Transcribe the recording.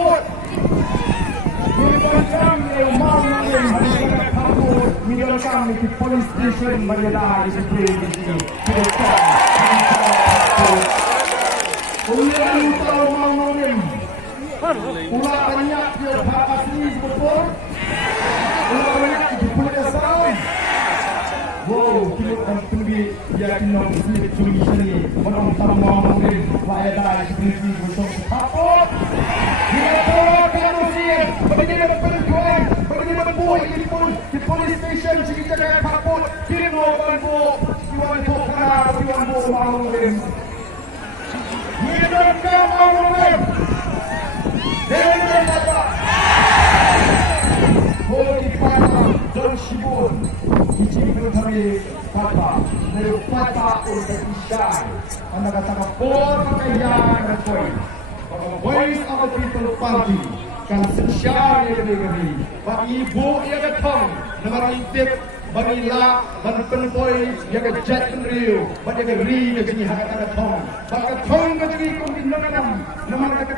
kaput. Minum yang mau mungkin hanya kaput. Minum kami di police station berada di sini. Ulang tahu mau mungkin. Ulang banyak dia bapak sini betul. Ulang banyak di pulau Sarawak. Wow, kita akan tinggi dia kena sini curi sini. Orang tahu mau mungkin berada di sini betul. Kaput. Dia tahu kamu sih. Bagaimana penjualan, bagaimana boy di police station kita kayak kaput. Kita mau bantu, iwan itu kerana iwan itu mau mungkin. Hidup kamu mungkin. Hidup apa? Boleh patah dan sibuk. Icipkan kami patah. Dari patah untuk isyai. Anda katakan por kekayaan dan poin. Voice of the People Party. Kan sesyar yang kami. Bagi ibu yang ketong. Nama intip. Bagi la. Bagi penpoy. Yang kejat penriu. Bagi yang ri. Yang kini hak ketong. Bagi ketong kejadi kumpin menanam. Nama